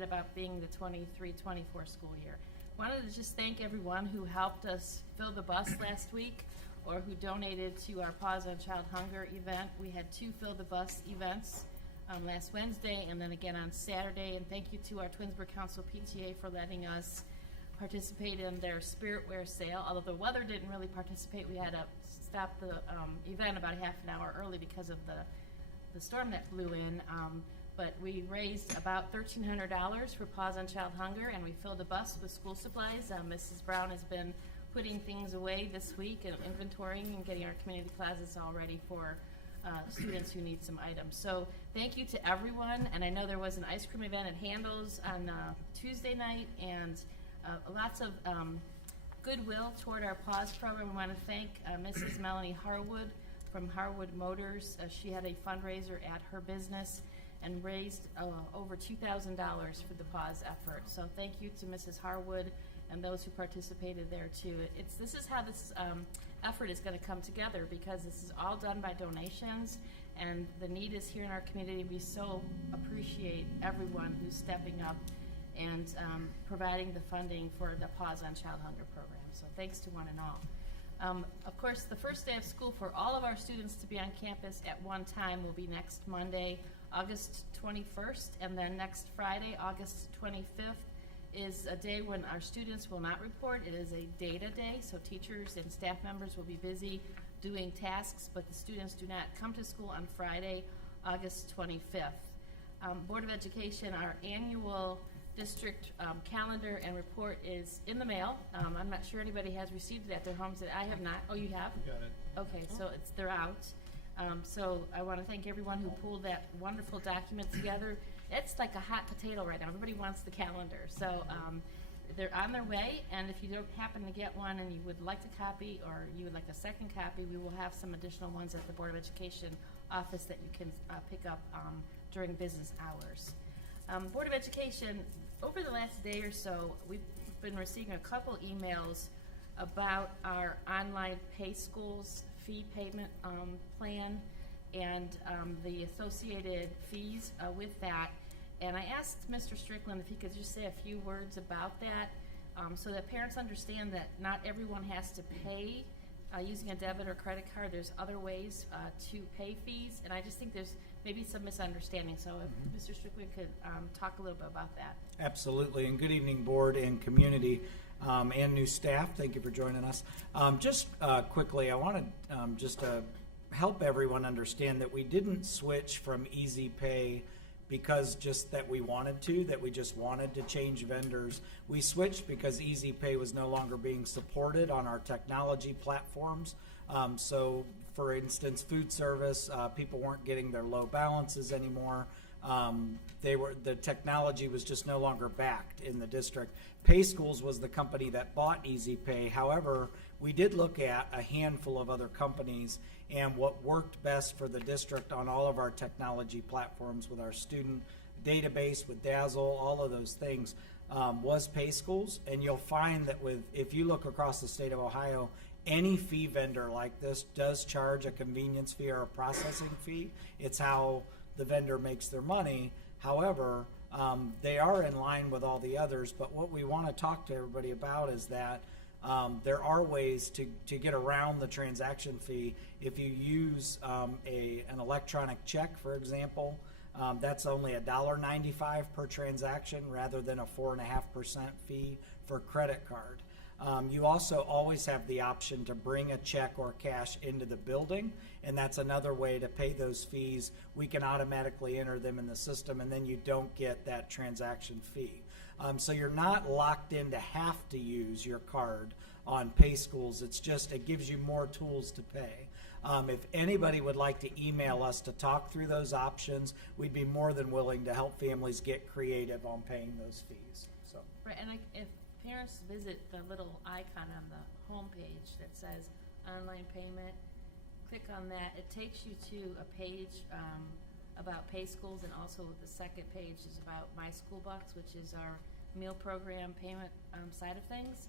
about being the 23-24 school year. Wanted to just thank everyone who helped us fill the bus last week or who donated to our Pause on Child Hunger event. We had 2 Fill the Bus events last Wednesday and then again on Saturday. And thank you to our Twinsburg Council PTA for letting us participate in their spirit wear sale. Although the weather didn't really participate, we had to stop the event about a half an hour early because of the storm that blew in. But we raised about $1,300 for Pause on Child Hunger, and we filled the bus with school supplies. Mrs. Brown has been putting things away this week and inventorying and getting our community closets all ready for students who need some items. So thank you to everyone, and I know there was an ice cream event at Handel's on Tuesday night, and lots of goodwill toward our Pause program. We want to thank Mrs. Melanie Harwood from Harwood Motors. She had a fundraiser at her business and raised over $2,000 for the Pause effort. So thank you to Mrs. Harwood and those who participated there too. This is how this effort is going to come together, because this is all done by donations, and the need is here in our community. We so appreciate everyone who's stepping up and providing the funding for the Pause on Child Hunger program. So thanks to one and all. Of course, the first day of school for all of our students to be on campus at one time will be next Monday, August 21st, and then next Friday, August 25th, is a day when our students will not report. It is a data day, so teachers and staff members will be busy doing tasks, but the students do not come to school on Friday, August 25th. Board of Education, our annual district calendar and report is in the mail. I'm not sure anybody has received it at their homes. I have not. Oh, you have? Got it. Okay, so they're out. So I want to thank everyone who pulled that wonderful document together. It's like a hot potato right now. Everybody wants the calendar. So they're on their way, and if you don't happen to get one and you would like a copy or you would like a second copy, we will have some additional ones at the Board of Education office that you can pick up during business hours. Board of Education, over the last day or so, we've been receiving a couple emails about our online pay schools fee payment plan and the associated fees with that. And I asked Mr. Strickland if he could just say a few words about that so that parents understand that not everyone has to pay using a debit or credit card. There's other ways to pay fees, and I just think there's maybe some misunderstanding. So if Mr. Strickland could talk a little bit about that. Absolutely, and good evening, board and community and new staff. Thank you for joining us. Just quickly, I want to just help everyone understand that we didn't switch from Easy Pay because just that we wanted to, that we just wanted to change vendors. We switched because Easy Pay was no longer being supported on our technology platforms. So for instance, food service, people weren't getting their low balances anymore. The technology was just no longer backed in the district. Pay Schools was the company that bought Easy Pay. However, we did look at a handful of other companies, and what worked best for the district on all of our technology platforms with our student database, with Dazzle, all of those things, was Pay Schools. And you'll find that if you look across the state of Ohio, any fee vendor like this does charge a convenience fee or a processing fee. It's how the vendor makes their money. However, they are in line with all the others, but what we want to talk to everybody about is that there are ways to get around the transaction fee. If you use an electronic check, for example, that's only $1.95 per transaction rather than a 4.5% fee for credit card. You also always have the option to bring a check or cash into the building, and that's another way to pay those fees. We can automatically enter them in the system, and then you don't get that transaction fee. So you're not locked in to have to use your card on Pay Schools. It's just, it gives you more tools to pay. If anybody would like to email us to talk through those options, we'd be more than willing to help families get creative on paying those fees. So. Right, and if parents visit the little icon on the home page that says online payment, click on that. It takes you to a page about Pay Schools, and also the second page is about My School Bucks, which is our meal program payment side of things.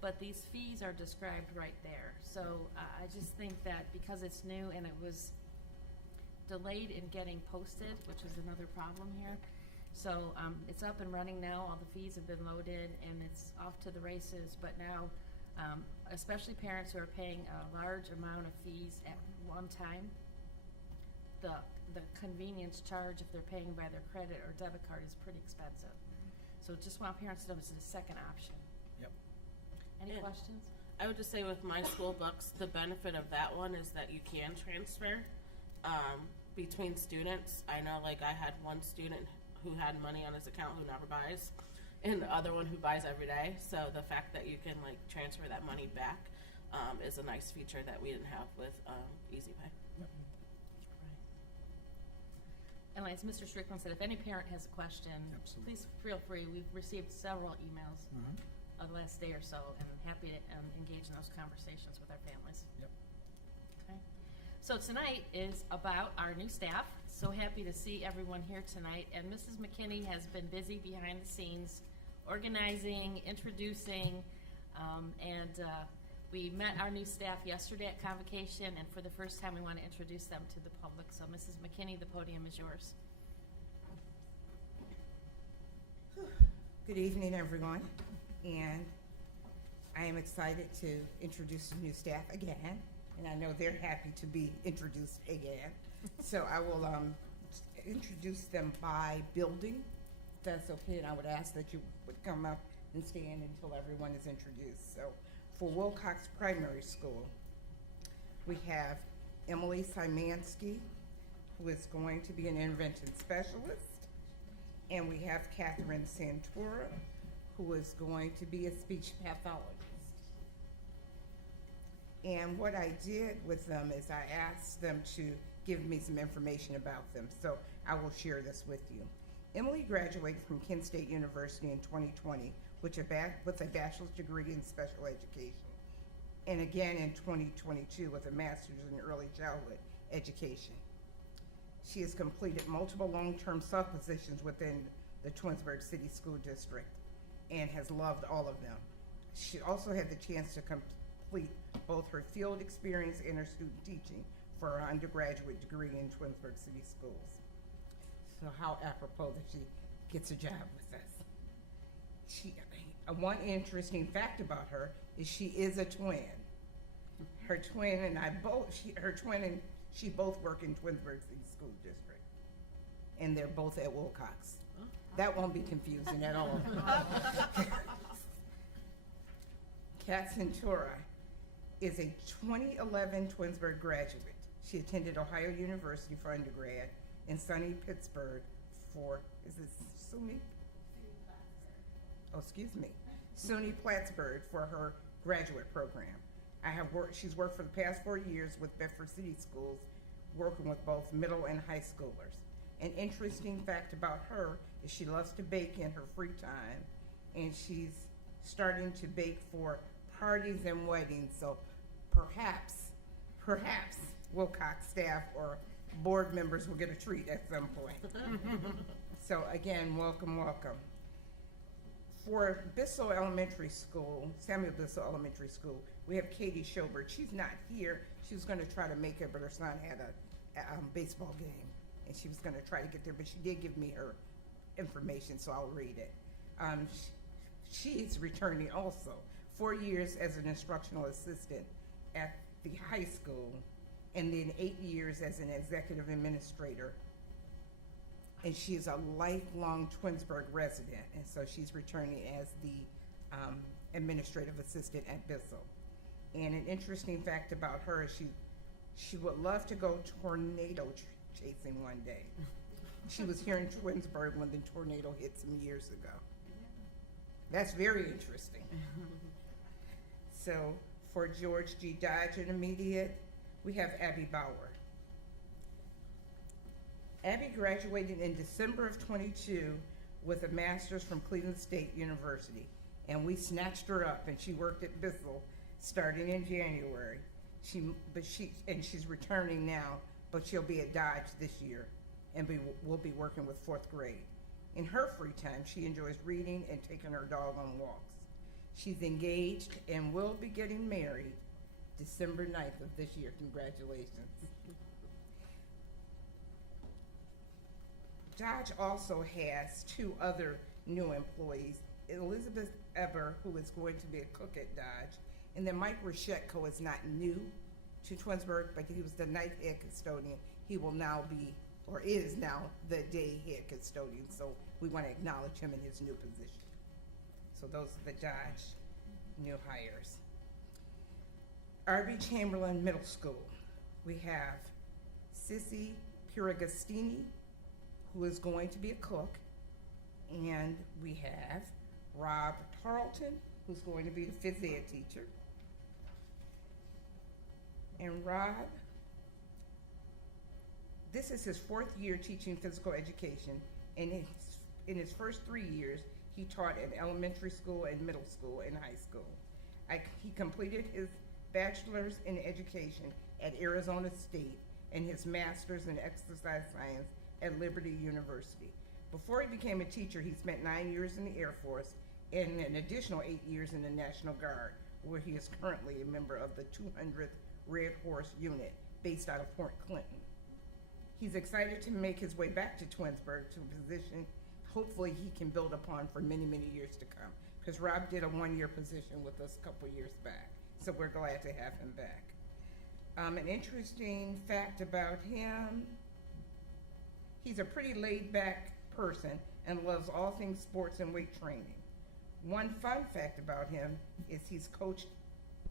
But these fees are described right there. So I just think that because it's new and it was delayed in getting posted, which is another problem here, So it's up and running now. All the fees have been loaded, and it's off to the races. But now, especially parents who are paying a large amount of fees at one time, the convenience charge if they're paying by their credit or debit card is pretty expensive. So just want parents to know it's a second option. Yep. Any Yeah. questions? I would just say with my school books, the benefit of that one is that you can transfer between students. I know, like, I had one student who had money on his account who never buys, and the other one who buys every day. So the fact that you can, like, transfer that money back is a nice feature that we didn't have with Easy Pay. Yep. And as Mr. Strickland said, if any parent has a question, Absolutely. please feel free. We've received several emails Mhm. the last day or so, and I'm happy to engage in those conversations with our families. Yep. Okay. So tonight is about our new staff. So happy to see everyone here tonight. And Mrs. McKinney has been busy behind the scenes, organizing, introducing, and we met our new staff yesterday at convocation, and for the first time we want to introduce them to the public. So Mrs. McKinney, the podium is yours. Good evening, everyone, and I am excited to introduce the new staff again, and I know they're happy to be introduced again. So I will introduce them by building, if that's okay, and I would ask that you would come up and stand until everyone is introduced. So for Wilcox Primary School, we have Emily Szymanski, who is going to be an intervention specialist. And we have Catherine Santora, who is going to be a speech pathologist. And what I did with them is I asked them to give me some information about them, so I will share this with you. Emily graduated from Kent State University in 2020 with a bachelor's degree in special education, and again in 2022 with a master's in early childhood education. She has completed multiple long-term sub-positions within the Twinsburg City School District and has loved all of them. She also had the chance to complete both her field experience and her student teaching for her undergraduate degree in Twinsburg City Schools. So how apropos that she gets a job with us. One interesting fact about her is she is a twin. Her twin and she both work in Twinsburg City School District, and they're both at Wilcox. That won't be confusing at all. Kat Centura is a 2011 Twinsburg graduate. She attended Ohio University for undergrad and SUNY Pittsburgh for, is this SUNY? Oh, excuse me. SUNY Plattsburgh for her graduate program. She's worked for the past 4 years with Bedford City Schools, working with both middle and high schoolers. An interesting fact about her is she loves to bake in her free time, and she's starting to bake for parties and weddings, so perhaps Wilcox staff or board members will get a treat at some point. So again, welcome, welcome. For Bissell Elementary School, Samuel Bissell Elementary School, we have Katie Schobert. She's not here. She was going to try to make it, but her son had a baseball game, and she was going to try to get there, but she did give me her information, so I'll read it. She is returning also 4 years as an instructional assistant at the high school, and then 8 years as an executive administrator. And she's a lifelong Twinsburg resident, and so she's returning as the administrative assistant at Bissell. And an interesting fact about her is she would love to go tornado chasing one day. She was here in Twinsburg when the tornado hit some years ago. That's very interesting. So for George G. Dodge Intermediate, we have Abby Bauer. Abby graduated in December of 22 with a master's from Cleveland State University, and we snatched her up, and she worked at Bissell starting in January. She's returning now, but she'll be at Dodge this year, and we'll be working with 4th grade. In her free time, she enjoys reading and taking her dog on walks. She's engaged and will be getting married December 9th of this year. Congratulations. Dodge also has 2 other new employees. Elizabeth Eber, who is going to be a cook at Dodge, and then Mike Rachetko is not new to Twinsburg, but he was the night head custodian. He will now be, or is now, the day head custodian, so we want to acknowledge him in his new position. So those are the Dodge new hires. R.B. Chamberlain Middle School. We have Sissy Piragastini, who is going to be a cook, and we have Rob Tarleton, who's going to be the phys ed teacher. And Rob, this is his 4th year teaching physical education, and in his first 3 years, he taught in elementary school and middle school and high school. He completed his bachelor's in education at Arizona State and his master's in exercise science at Liberty University. Before he became a teacher, he spent 9 years in the Air Force and an additional 8 years in the National Guard, where he is currently a member of the 200th Red Horse Unit based out of Port Clinton. He's excited to make his way back to Twinsburg to a position hopefully he can build upon for many, many years to come, because Rob did a 1-year position with us a couple years back, so we're glad to have him back. An interesting fact about him, he's a pretty laid-back person and loves all things sports and weight training. One fun fact about him is he's coached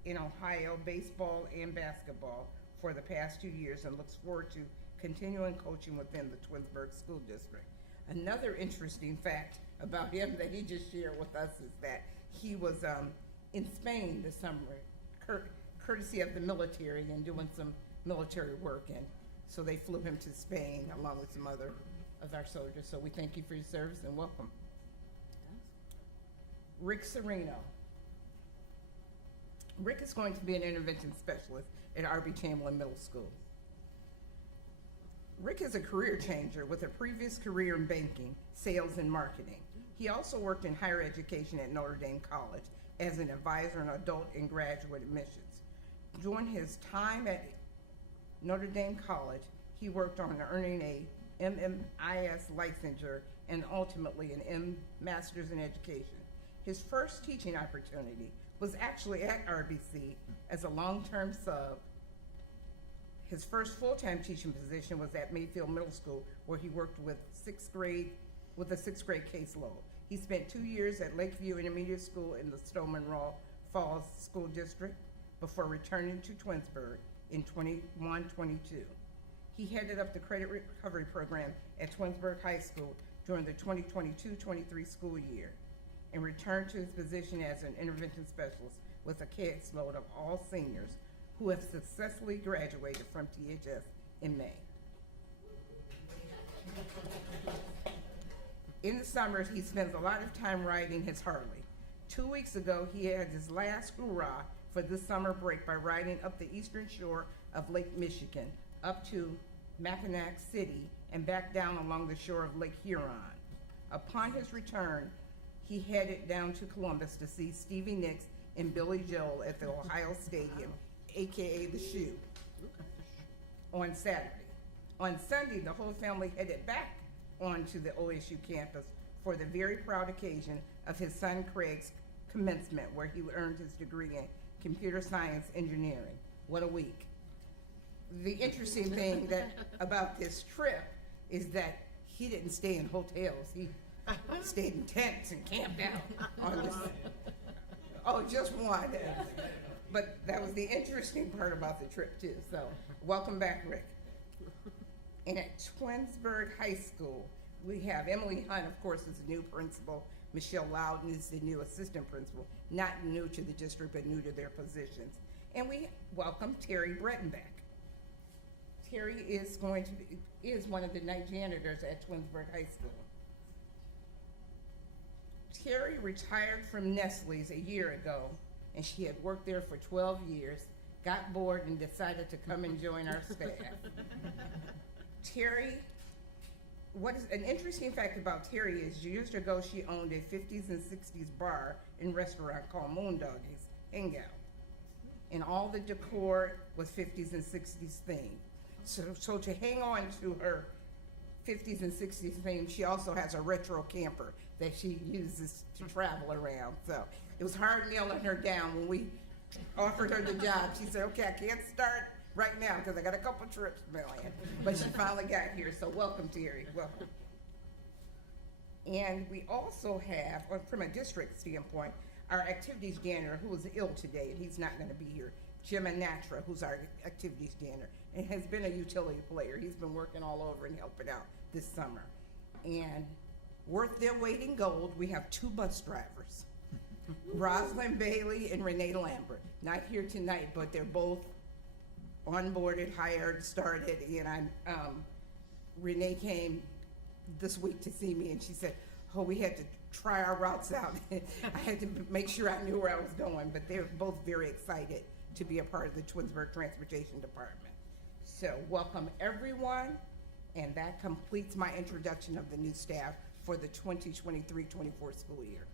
in Ohio baseball and basketball for the past 2 years and looks forward to continuing coaching within the Twinsburg School District. Another interesting fact about him that he just shared with us is that he was in Spain this summer, courtesy of the military, and doing some military work, and so they flew him to Spain along with some other of our soldiers. So we thank you for your service and welcome. Rick Sereno. Rick is going to be an intervention specialist at R.B. Chamberlain Middle School. Rick is a career changer with a previous career in banking, sales, and marketing. He also worked in higher education at Notre Dame College as an advisor in adult and graduate admissions. During his time at Notre Dame College, he worked on earning a MMIS licensure and ultimately an Master's in Education. His first teaching opportunity was actually at RBC as a long-term sub. His first full-time teaching position was at Mayfield Middle School, where he worked with a 6th grade caseload. He spent 2 years at Lakeview Intermediate School in the Stoneman Falls School District before returning to Twinsburg in 21-22. He headed up the credit recovery program at Twinsburg High School during the 2022-23 school year and returned to his position as an intervention specialist with a caseload of all seniors who have successfully graduated from THS in May. In the summers, he spends a lot of time riding his Harley. 2 weeks ago, he had his last hoorah for this summer break by riding up the eastern shore of Lake Michigan, up to Mackinac City, and back down along the shore of Lake Huron. Upon his return, he headed down to Columbus to see Stevie Nicks and Billy Joel at the Ohio Stadium, AKA the Shoe, on Saturday. On Sunday, the whole family headed back onto the OSU campus for the very proud occasion of his son Craig's commencement, where he earned his degree in computer science engineering. What a week. The interesting thing about this trip is that he didn't stay in hotels. He stayed in tents and camped out on this. Oh, just one. But that was the interesting part about the trip too. So welcome back, Rick. And at Twinsburg High School, we have Emily Hunt, of course, is the new principal. Michelle Loudon is the new assistant principal, not new to the district, but new to their positions. And we welcome Terry Brettenbeck. Terry is one of the night janitors at Twinsburg High School. Terry retired from Nestle's a year ago, and she had worked there for 12 years, got bored, and decided to come and join our staff. Terry, what is an interesting fact about Terry is years ago she owned a 50s and 60s bar and restaurant called Moondoggies Hangout. And all the decor was 50s and 60s themed. So to hang on to her 50s and 60s theme. She also has a retro camper that she uses to travel around. So it was hard nailing her down when we offered her the job. She said, okay, I can't start right now because I got a couple trips planned. But she finally got here. So welcome, Terry. Welcome. And we also have, from a district standpoint, our activities janitor who is ill today, and he's not going to be here. Jim Anatra, who's our activities janitor, and has been a utility player. He's been working all over and helping out this summer. And worth their weight in gold, we have 2 bus drivers, Rosalind Bailey and Renee Lambert. Not here tonight, but they're both onboarded, hired, started, and Renee came this week to see me, and she said, oh, we had to try our routes out. I had to make sure I knew where I was going, but they're both very excited to be a part of the Twinsburg Transportation Department. So welcome everyone, and that completes my introduction of the new staff for the 2023-24 school year.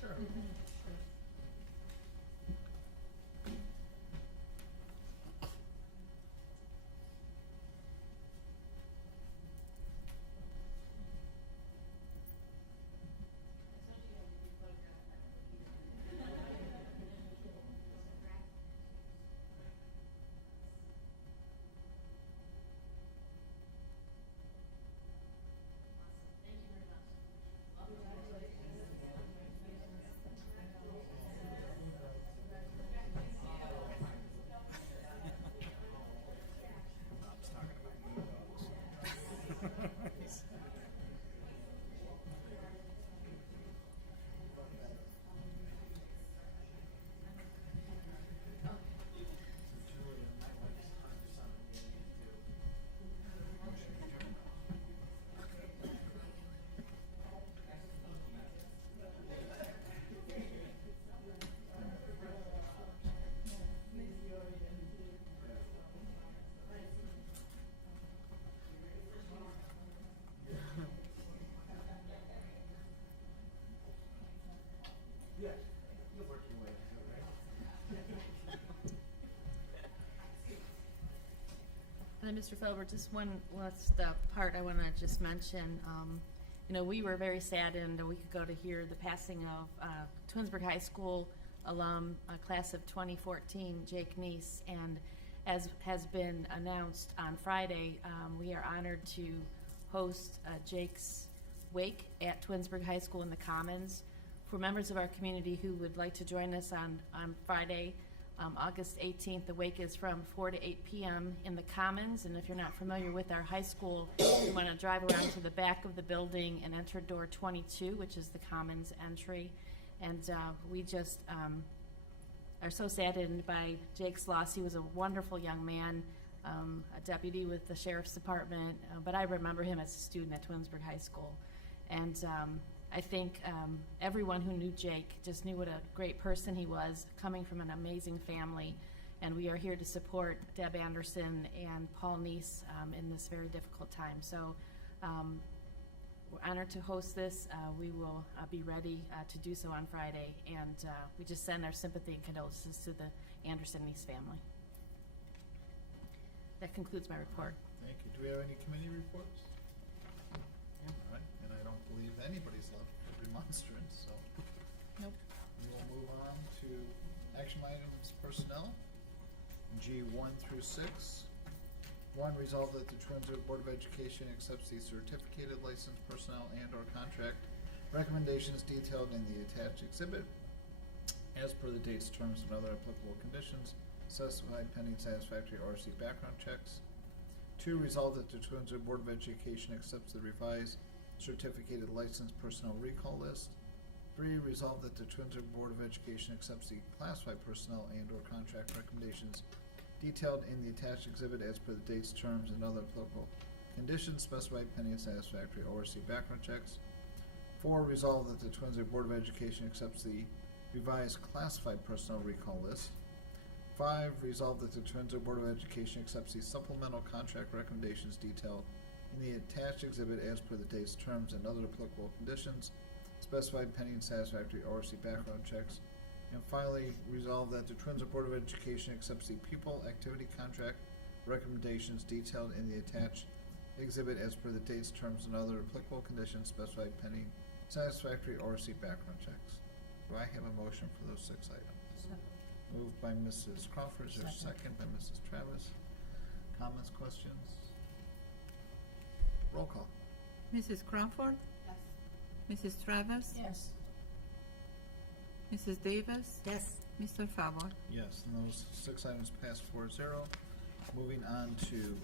Sure. And Mr. Felber, just one last part I want to just mention. You know, we were very saddened a week ago to hear the passing of Twinsburg High School alum, class of 2014, Jake Neese. And as has been announced on Friday, we are honored to host Jake's wake at Twinsburg High School in the Commons. For members of our community who would like to join us on Friday, August 18th, the wake is from 4 to 8 p.m. in the Commons. And if you're not familiar with our high school, you want to drive around to the back of the building and enter door 22, which is the Commons entry. And we just are so saddened by Jake's loss. He was a wonderful young man, a deputy with the Sheriff's Department, but I remember him as a student at Twinsburg High School. And I think everyone who knew Jake just knew what a great person he was, coming from an amazing family. And we are here to support Deb Anderson and Paul Neese in this very difficult time. So we're honored to host this. We will be ready to do so on Friday. And we just send our sympathy and condolences to the Anderson Neese family. That concludes my report. Thank you. Do we have any committee reports? All right, and I don't believe anybody's left for remonstrance, so. Nope. We will move on to action items personnel, G1 through 6. 1, resolve that the Twinsburg Board of Education accepts the certificated licensed personnel and/or contract recommendations detailed in the attached exhibit as per the dates, terms, and other applicable conditions specified pending satisfactory ORC background checks. 2, resolve that the Twinsburg Board of Education accepts the revised certificated licensed personnel recall list. 3, resolve that the Twinsburg Board of Education accepts the classified personnel and/or contract recommendations detailed in the attached exhibit as per the dates, terms, and other applicable conditions specified pending satisfactory ORC background checks. 4, resolve that the Twinsburg Board of Education accepts the revised classified personnel recall list. 5, resolve that the Twinsburg Board of Education accepts the supplemental contract recommendations detailed in the attached exhibit as per the dates, terms, and other applicable conditions specified pending satisfactory ORC background checks. And finally, resolve that the Twinsburg Board of Education accepts the pupil activity contract recommendations detailed in the attached exhibit as per the dates, terms, and other applicable conditions specified pending satisfactory ORC background checks. Do I have a motion for those 6 items? Moved by Mrs. Crawford, is there a second by Mrs. Travis? Comments, questions? Roll call. Mrs. Crawford? Yes. Mrs. Travis? Yes. Mrs. Davis? Yes. Mr. Fowler? Yes, and those 6 items pass 4-0. Moving on to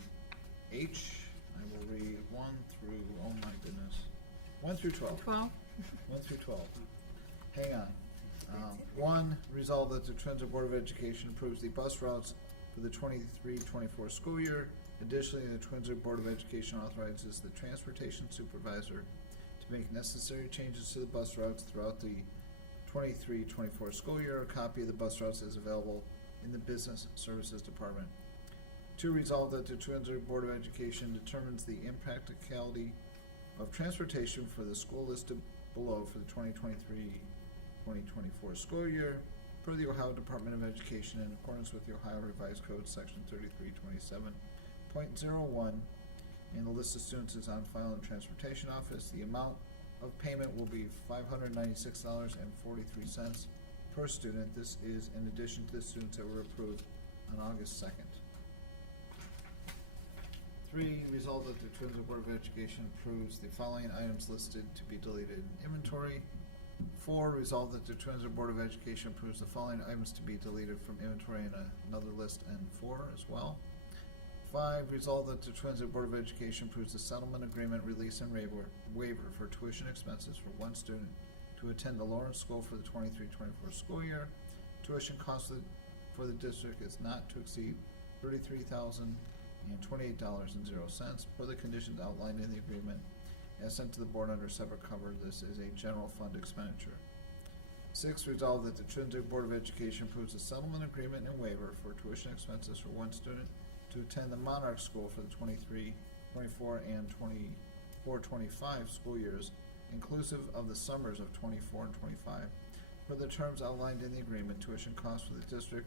H, I will read 1 through, oh my goodness, 1 through 12. 12? 1 through 12. Hang on. 1, resolve that the Twinsburg Board of Education approves the bus routes for the 23-24 school year. Additionally, the Twinsburg Board of Education authorizes the transportation supervisor to make necessary changes to the bus routes throughout the 23-24 school year. A copy of the bus routes is available in the Business Services Department. 2, resolve that the Twinsburg Board of Education determines the impracticality of transportation for the school listed below for the 2023-2024 school year per the Ohio Department of Education in accordance with the Ohio Revised Code Section 3327.01, and the list of students is on file in the Transportation Office. The amount of payment will be $596.43 per student. This is in addition to the students that were approved on August 2nd. 3, resolve that the Twinsburg Board of Education approves the following items listed to be deleted in inventory. 4, resolve that the Twinsburg Board of Education approves the following items to be deleted from inventory in another list, and 4 as well. 5, resolve that the Twinsburg Board of Education approves the settlement agreement, release, and waiver for tuition expenses for 1 student to attend the Lawrence School for the 23-24 school year. Tuition cost for the district is not to exceed $33,028.00 per the conditions outlined in the agreement as sent to the board under separate cover. This is a general fund expenditure. 6, resolve that the Twinsburg Board of Education approves a settlement agreement and waiver for tuition expenses for 1 student to attend the Monarch School for the 23-24 and 24-25 school years, inclusive of the summers of 24 and 25. Per the terms outlined in the agreement, tuition cost for the district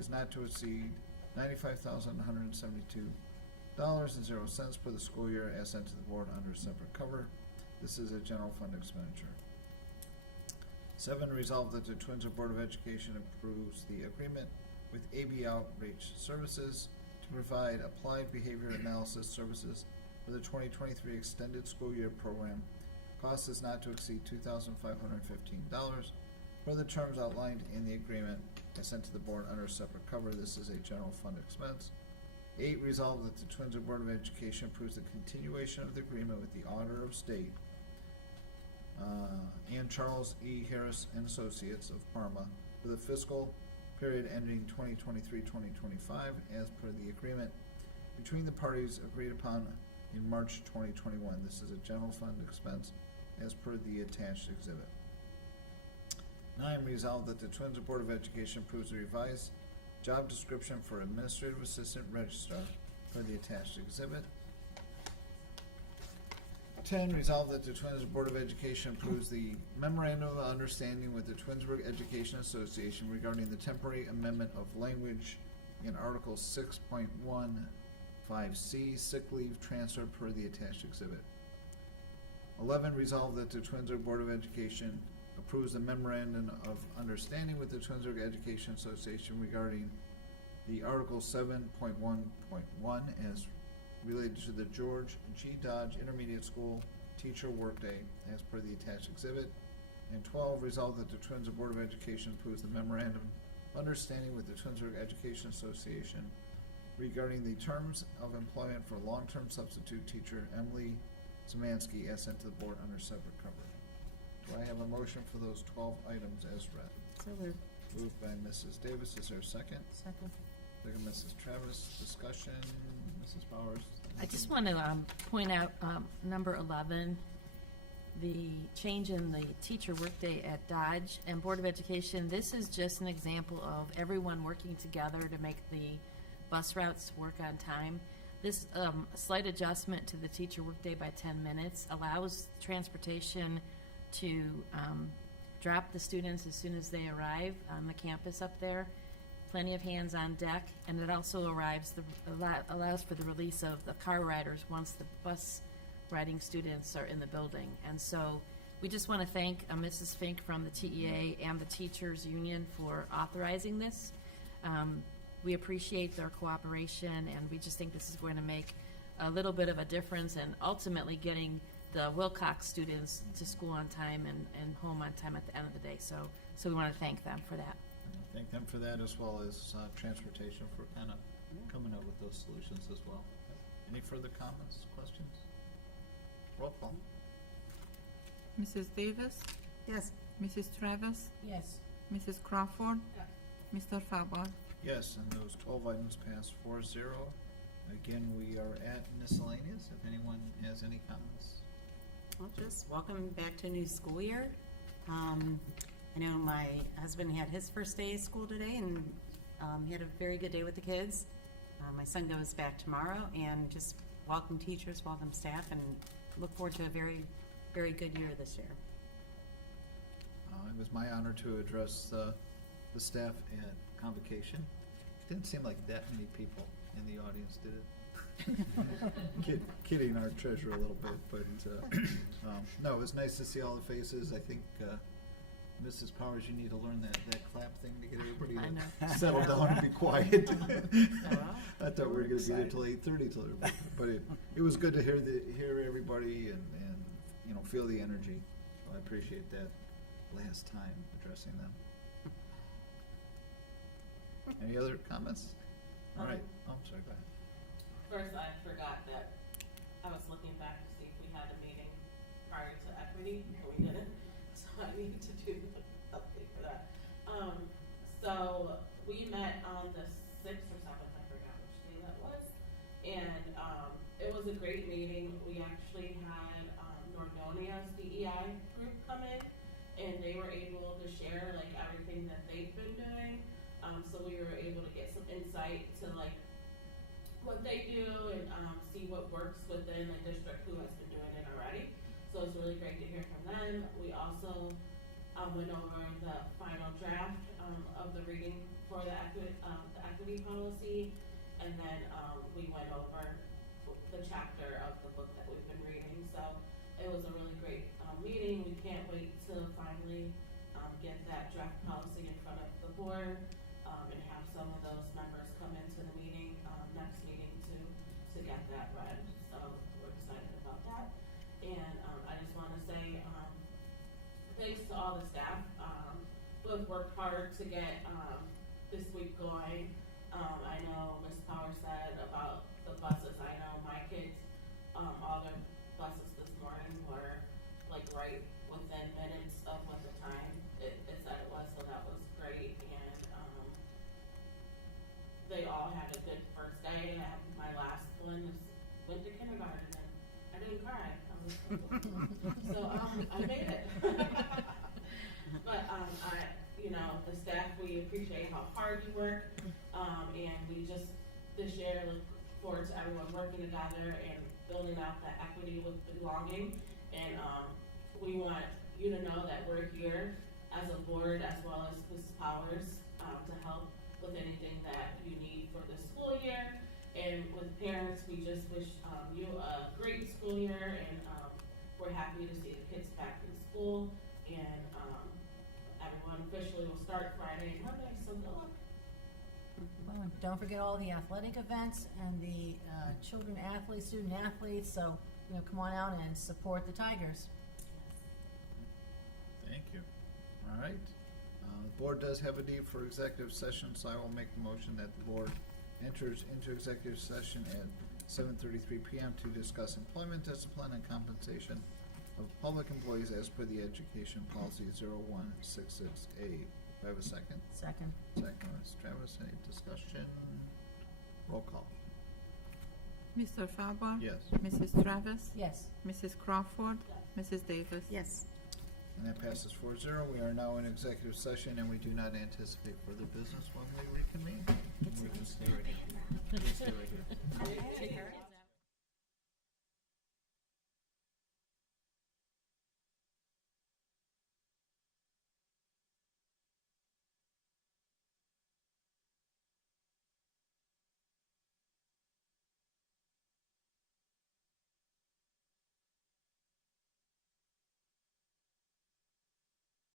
is not to exceed $95,172.00 per the school year as sent to the board under separate cover. This is a general fund expenditure. 7, resolve that the Twinsburg Board of Education approves the agreement with AB Outreach Services to provide applied behavior analysis services for the 2023 extended school year program. Cost is not to exceed $2,515 per the terms outlined in the agreement as sent to the board under separate cover. This is a general fund expense. 8, resolve that the Twinsburg Board of Education approves the continuation of the agreement with the Auditor of State and Charles E. Harris and Associates of Parma for the fiscal period ending 2023-2025 as per the agreement between the parties agreed upon in March 2021. This is a general fund expense as per the attached exhibit. 9, resolve that the Twinsburg Board of Education approves the revised job description for Administrative Assistant Registrar per the attached exhibit. 10, resolve that the Twinsburg Board of Education approves the Memorandum of Understanding with the Twinsburg Education Association regarding the temporary amendment of language in Article 6.15C, sick leave transfer per the attached exhibit. 11, resolve that the Twinsburg Board of Education approves the Memorandum of Understanding with the Twinsburg Education Association regarding the Article 7.1.1 as related to the George G. Dodge Intermediate School Teacher Workday as per the attached exhibit. And 12, resolve that the Twinsburg Board of Education approves the Memorandum of Understanding with the Twinsburg Education Association regarding the terms of employment for long-term substitute teacher Emily Szymanski as sent to the board under separate cover. Do I have a motion for those 12 items as read? So moved. Moved by Mrs. Davis, is there a second? Second. Second, Mrs. Travis, discussion, Mrs. Powers? I just want to point out number 11, the change in the teacher workday at Dodge and Board of Education. This is just an example of everyone working together to make the bus routes work on time. This slight adjustment to the teacher workday by 10 minutes allows transportation to drop the students as soon as they arrive on the campus up there. Plenty of hands on deck, and it also allows for the release of the car riders once the bus riding students are in the building. And so we just want to thank Mrs. Fink from the TEA and the Teachers Union for authorizing this. We appreciate their cooperation, and we just think this is going to make a little bit of a difference and ultimately getting the Wilcox students to school on time and home on time at the end of the day. So we want to thank them for that. Thank them for that, as well as transportation for kind of coming up with those solutions as well. Any further comments, questions? Roll call. Mrs. Davis? Yes. Mrs. Travis? Yes. Mrs. Crawford? Mr. Fabel? Yes, and those 12 items pass 4-0. Again, we are at miscellaneous, if anyone has any comments. Well, just welcome back to a new school year. I know my husband had his first day of school today, and he had a very good day with the kids. My son goes back tomorrow, and just welcome teachers, welcome staff, and look forward to a very, very good year this year. It was my honor to address the staff at convocation. Didn't seem like that many people in the audience, did it? Kidding our treasurer a little bit, but no, it was nice to see all the faces. I think Mrs. Powers, you need to learn that clap thing to get everybody to settle down and be quiet. I thought we were going to be there till 8:30, but it was good to hear everybody and feel the energy. So I appreciate that. Last time addressing them. Any other comments? All right. Oh, I'm sorry. Go ahead. First, I forgot that I was looking back to see if we had a meeting prior to equity, but we didn't. So I need to do an update for that. So we met on the 6th or 7th, I forgot which day that was. And it was a great meeting. We actually had Nordonia's DEI group come in, and they were able to share like everything that they've been doing. So we were able to get some insight to like what they do and see what works within a district who has been doing it already. So it's really great to hear from them. We also went over the final draft of the reading for the equity policy, and then we went over the chapter of the book that we've been reading. So it was a really great meeting. We can't wait to finally get that draft policy in front of the board and have some of those members come into the meeting, next meeting to get that read. So we're excited about that. And I just want to say thanks to all the staff who have worked hard to get this week going. I know Ms. Power said about the buses. I know my kids, all their buses this morning were like right within minutes of what the time it said it was, so that was great. And they all had a good first day. My last one went to kindergarten, and I didn't cry. So I made it. But the staff, we appreciate how hard you work, and we just this year look forward to everyone working together and building out that equity with belonging. And we want you to know that we're here as a board as well as Ms. Powers to help with anything that you need for the school year. And with parents, we just wish you a great school year, and we're happy to see the kids back in school. And everyone officially will start Friday and Monday, so good luck. Well, and don't forget all the athletic events and the children athletes, student athletes, so, come on out and support the Tigers. Thank you. All right. The board does have a need for executive session, so I will make the motion that the board enters into executive session at 7:33 p.m. to discuss employment discipline and compensation of public employees as per the education policy 0166A. Do I have a second? Second. Second, Ms. Travis. Any discussion? Roll call. Mr. Fabel? Yes. Mrs. Travis? Yes. Mrs. Crawford? Mrs. Davis? Yes. And that passes 4-0. We are now in executive session, and we do not anticipate further business when we reconvene. We can stay right here. We can stay right here.